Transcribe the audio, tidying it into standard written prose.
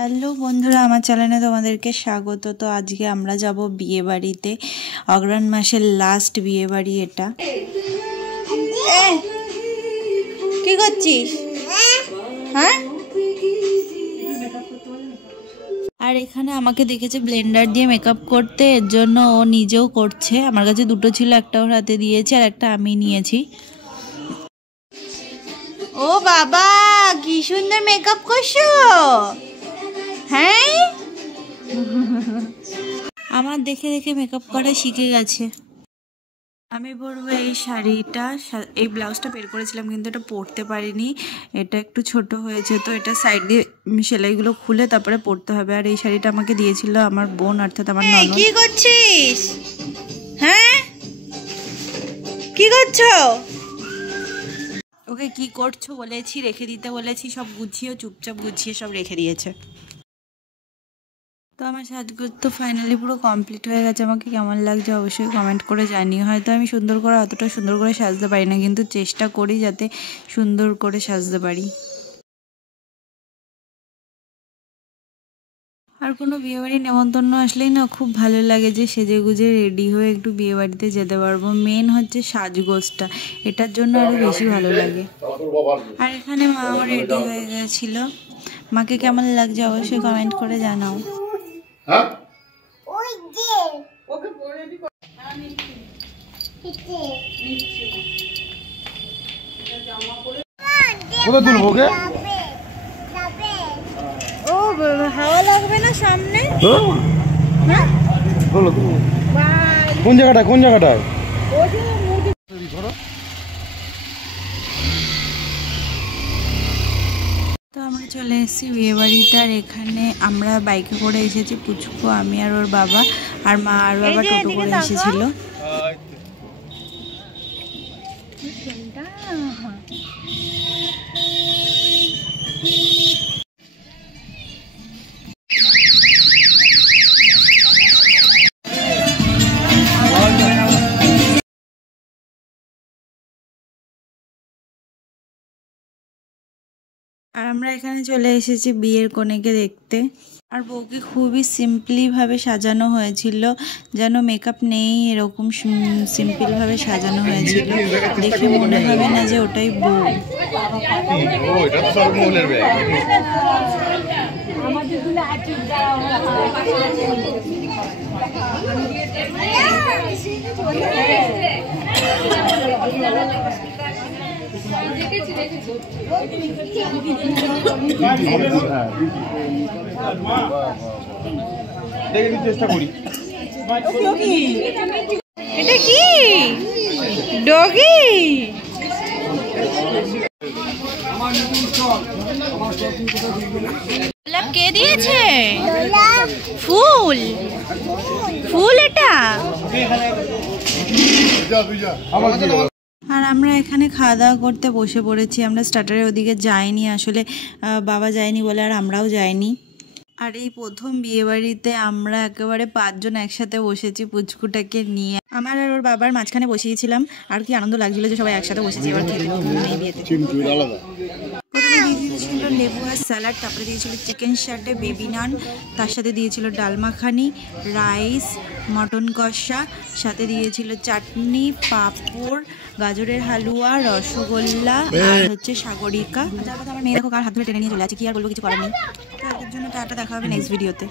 Hello বন্ধুরা, আমার চ্যানেলে তোমাদেরকে স্বাগত। তো আজকে আমরা যাব বিয়ে বাড়িতে। অগ্রহায়ণ মাসের লাস্ট বিয়ে বাড়ি এটা। কি করছিস? হ্যাঁ, আর এখানে আমাকে দেখেছে ব্লেন্ডার দিয়ে মেকআপ করতে, এর জন্য ও নিজেও করছে। আমার কাছে দুটো ছিল, একটা ওর হাতে দিয়েছি আর একটা আমি নিয়েছি। ও বাবা, কি সুন্দর মেকআপ করছো। হ্যাঁ, আমার দেখে দেখে মেকআপ করা শিখে গেছে। আমি পরবো এই শাড়িটা, এই ব্লাউজটা বের করেছিলাম কিন্তু এটা পরতে পারিনি, এটা একটু ছোট হয়েছে, তো এটা সাইড দিয়ে সেলাইগুলো খুলে তারপরে পরতে হবে। আর এই শাড়িটা আমাকে দিয়েছিল আমার বোন, অর্থাৎ আমার ননদ। কি করছিস? হ্যাঁ, কি করছো? ওকে কি করছো বলেছি, রেখে দিতে বলেছি, সব গুছিয়ে চুপচাপ গুছিয়ে সব রেখে দিয়েছে। তো আমার সাজগোজ তো ফাইনালি পুরো কমপ্লিট হয়ে গেছে। আমাকে কেমন লাগছে অবশ্যই কমেন্ট করে জানিও। হয়তো আমি সুন্দর করে অতটা সুন্দর করে সাজতে পারি না, কিন্তু চেষ্টা করি যাতে সুন্দর করে সাজতে পারি। আর কোনো বিয়েবাড়ির নেমন্তন্ন আসলেই না খুব ভালো লাগে যে সেজে গুজে রেডি হয়ে একটু বিয়েবাড়িতে যেতে পারবো। মেন হচ্ছে সাজগোজটা, এটার জন্য আরও বেশি ভালো লাগে। আর এখানে মাও রেডি হয়ে গেছিল। মাকে কেমন লাগছে অবশ্যই কমেন্ট করে জানাও। কোথায় তুলবো ওকে? ও হাওয়া লাগবে না সামনে? কোন জায়গাটায় কোন জায়গাটায়? তো আমরা চলে এসেছি বিয়ে বাড়িতে। আর এখানে আমরা বাইকে করে এসেছি, পুচকু, আমি আর ওর বাবা, আর মা আর বাবা টোটো করে এসেছিল। আর আমরা এখানে চলে এসেছি বিয়ের কনেকে দেখতে। আর বউকে খুবই সিম্পলিভাবে সাজানো হয়েছিল, যেন মেকআপ নেই এরকম সিম্পলভাবে সাজানো হয়েছিল। দেখে মনে হবে না যে ওটাই বউ। চেষ্টা করি। এটা কি ডগি? কে দিয়েছে? ফুল ফুল এটা। আর আমরা এখানে খাওয়া দাওয়া করতে বসে পড়েছি। আমরা স্টার্টারের ওদিকে যাইনি, আসলে বাবা যায়নি বলে আর আমরাও যাইনি। আর এই প্রথম বিয়েবাড়িতে আমরা একেবারে 5 জন একসাথে বসেছি পুচকুটাকে নিয়ে। আমার আর ওর বাবার মাঝখানে বসিয়েছিলাম, আর কি আনন্দ লাগছিল যে সবাই একসাথে বসেছি এবার খেতে এই বিয়েতে। প্রথমে দিয়ে দিয়েছিল লেবু আর স্যালাড, তারপরে দিয়েছিল চিকেন শার্টে, বেবি নান, তার সাথে দিয়েছিল ডাল মাখানি, রাইস, মটন কষা, সাথে দিয়েছিল চাটনি, পাঁপড়, গাজরের হালুয়া, রসগোল্লা আর হচ্ছে সাগরিকা। যার কথা আমার মেয়ে দেখো কার হাত ধরে টেনে নিয়ে চলে আছে, কি আর বলবো, কিছু করার নেই। তো এর জন্য টাটা, দেখা হবে নেক্সট ভিডিওতে।